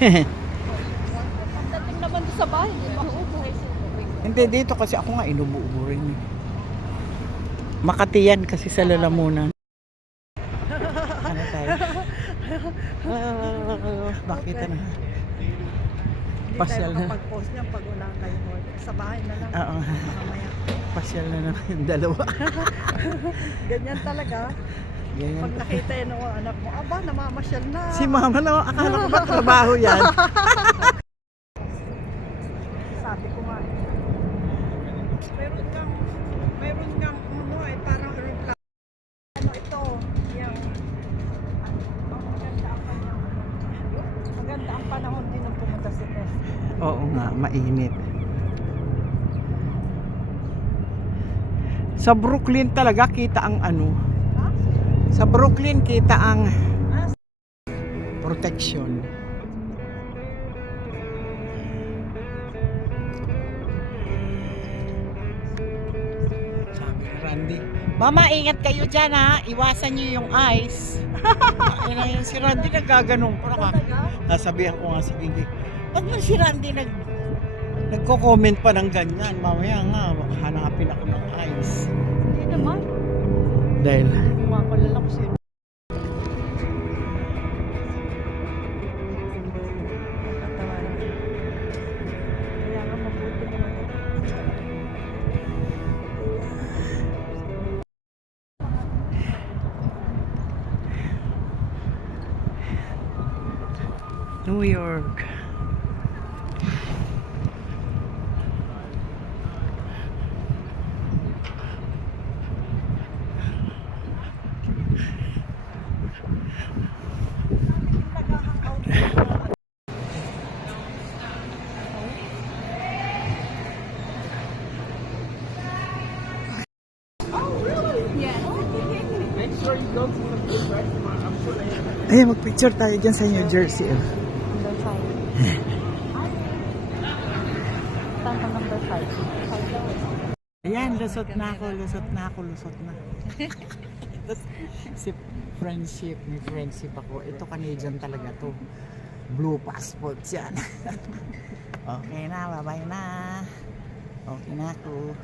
Pagdating naman sa bahay, di ba? Hindi, dito kasi ako nga inubo-ubo rin. Makati yan kasi sa lalamunan. Ano tayo? Bakit na? Pasyal na. Pag-post niya pag wala kayong order. Sa bahay na lang. Oo. Mamaya. Pasyal na naman yung dalawa. Ganyan talaga. Ganyan. Pag nakita yun ng anak mo, aba, namamasyal na. Si mama na, akala ko ba trabaho yan? Sabi ko nga. Meron kang ano parang aeroplano. Ano ito? Yung, maganda ang panahon. Maganda ang panahon din ng pumunta si Tess. Oo nga, mainit. Sa Brooklyn talaga kita ang ano. Sa Brooklyn kita ang protection. Sabi ni Randy, Mama, ingat kayo dyan ha. Iwasan nyo yung ice. Ayun na yun, si Randy naggaganong. Nasabihan ko nga si Gigi, ba't man si Randy nagko-comment pa ng ganyan? Mamaya nga, hanapin ako ng ice. Hindi naman. Dahil Mapalala ko sino. Nakatawa lang. Kaya nga mabuti naman ito. New York. Ay, mag-picture tayo dyan sa New Jersey. Number 5. Tama number 5. Ayan, lusot na ako. Si friendship, may friendship ako. Ito Canadian talaga to. Blue passport yan. Okay na, bye-bye na. Okay na ako.